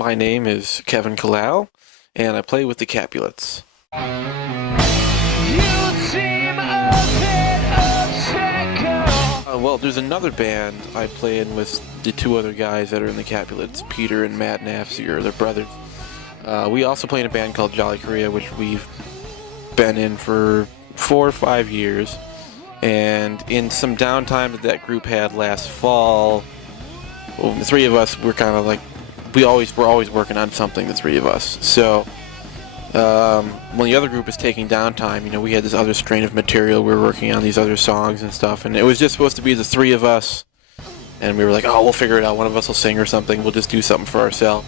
My name is Kevin Kalal, and I play with the Capulettes. Well, there's another band I play in with the two other guys that are in the Capulettes, Peter and Matt Nafziger, they're brothers. We also play in a band called Jolly Korea, which we've been in for 4 or 5 years. And in some downtime that group had last fall, well, the three of us were kind of like, we're always working on something, the three of us. So when the other group was taking downtime, we had this other strain of material. We were working on these other songs and stuff, and it was just supposed to be the three of us. And we were like, oh, we'll figure it out. One of us will sing or something. We'll just do something for ourselves.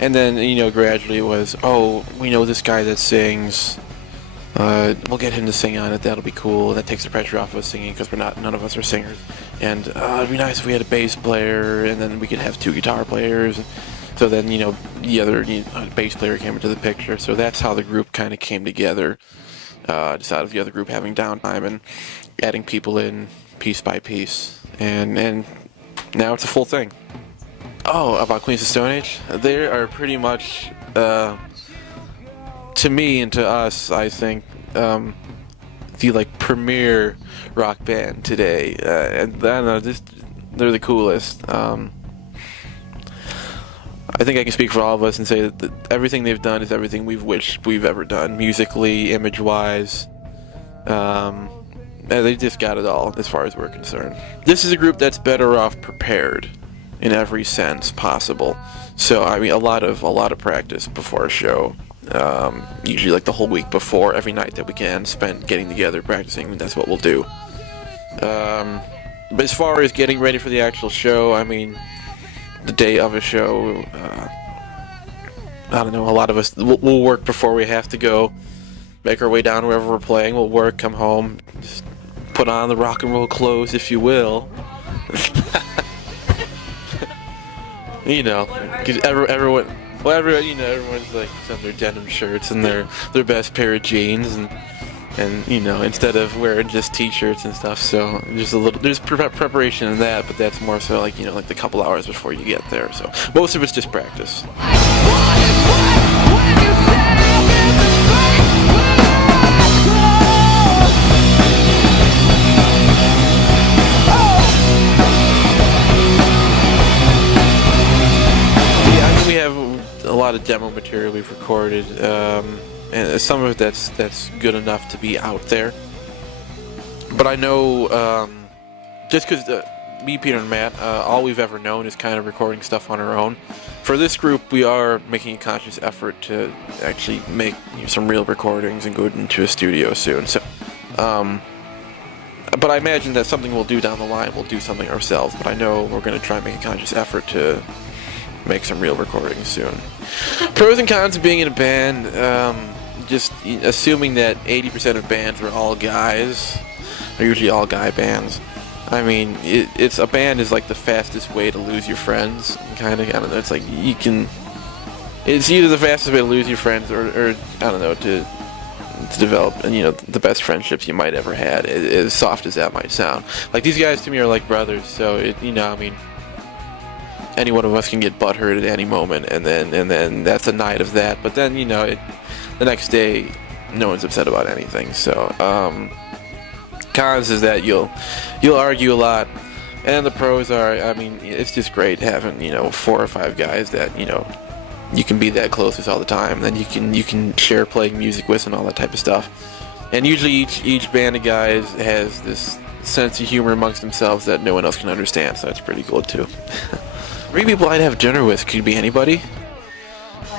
And then, gradually it was, oh, we know this guy that sings. We'll get him to sing on it. That'll be cool. That takes the pressure off of us singing because none of us are singers. And it'd be nice if we had a bass player, and then we could have 2 guitar players. So then, the other bass player came into the picture. So that's how the group kind of came together, just out of the other group having downtime and adding people in piece by piece. And now it's a full thing. Oh, about Queens of Stone Age? They are pretty much, to me and to us, I think, the premier rock band today. And I don't know, they're the coolest. I think I can speak for all of us and say that everything they've done is everything we've wished we've ever done, musically, image-wise. They just got it all as far as we're concerned. This is a group that's better off prepared in every sense possible. So I mean, a lot of practice before a show. Usually the whole week before, every night that we can spend getting together practicing. That's what we'll do. But as far as getting ready for the actual show, I mean, the day of a show, I don't know, a lot of us, we'll work before we have to go, make our way down wherever we're playing, we'll work, come home, just put on the rock and roll clothes, if you will. Because everyone's on their denim shirts and their best pair of jeans, and instead of wearing just t-shirts and stuff. So there's preparation in that, but that's more so the couple hours before you get there. So most of it's just practice. We have a lot of demo material we've recorded, and some of it that's good enough to be out there. But I know, just because me, Peter, and Matt, all we've ever known is kind of recording stuff on our own. For this group, we are making a conscious effort to actually make some real recordings and go into a studio soon. So, but I imagine that something we'll do down the line, we'll do something ourselves. But I know we're going to try and make a conscious effort to make some real recordings soon. Pros and cons of being in a band, just assuming that 80% of bands are all guys, are usually all guy bands. I mean, it's a band is like the fastest way to lose your friends, kind of. I don't know, it's like it's either the fastest way to lose your friends or I don't know, to develop, the best friendships you might ever had, as soft as that might sound. Like, these guys to me are like brothers, so any one of us can get butthurt at any moment, and then that's a night of that. But then, the next day, no one's upset about anything. So, cons is that you'll argue a lot, and the pros are, I mean, it's just great having 4 or 5 guys that you can be that close with all the time. Then you can share playing music with and all that type of stuff. And usually each band of guys has this sense of humor amongst themselves that no one else can understand. So that's pretty cool too. 3 people I'd have dinner with. Could be anybody.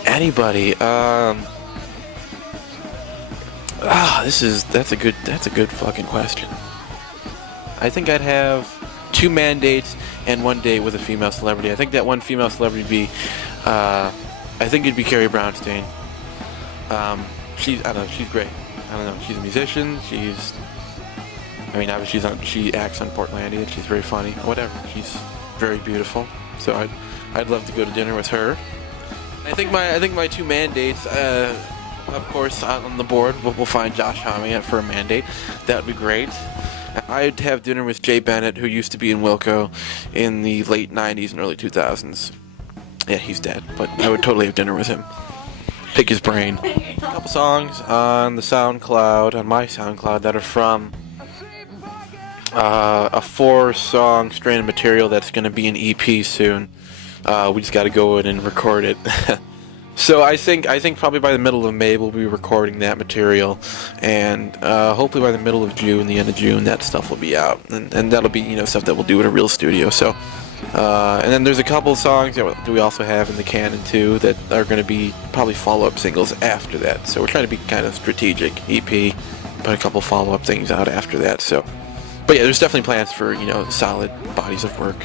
Anybody. That's a good fucking question. I think I'd have 2 man dates and 1 date with a female celebrity. I think that one female celebrity would be, I think it'd be Carrie Brownstein. She's great. I don't know. She's a musician. She acts on Portlandia. She's very funny. Whatever. She's very beautiful. So I'd love to go to dinner with her. I think my 2 man dates, of course, on the board, we'll find Josh Homme for a man date. That would be great. I'd have dinner with Jay Bennett, who used to be in Wilco in the late 90s and early 2000s. Yeah, he's dead, but I would totally have dinner with him. Pick his brain. A couple songs on the SoundCloud, on my SoundCloud, that are from a 4-song strand of material that's going to be an EP soon. We just got to go in and record it. So I think probably by the middle of May we'll be recording that material, and hopefully by the middle of June, the end of June, that stuff will be out, and that'll be stuff that we'll do in a real studio. So, and then there's a couple of songs that we also have in the canon too that are going to be probably follow-up singles after that. So we're trying to be kind of strategic. EP, put a couple follow-up things out after that. So, but yeah, there's definitely plans for solid bodies of work.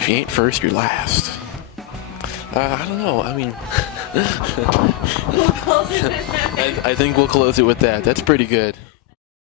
If you ain't first, you're last. I don't know. I mean, We'll close it with that. I think we'll close it with that. That's pretty good.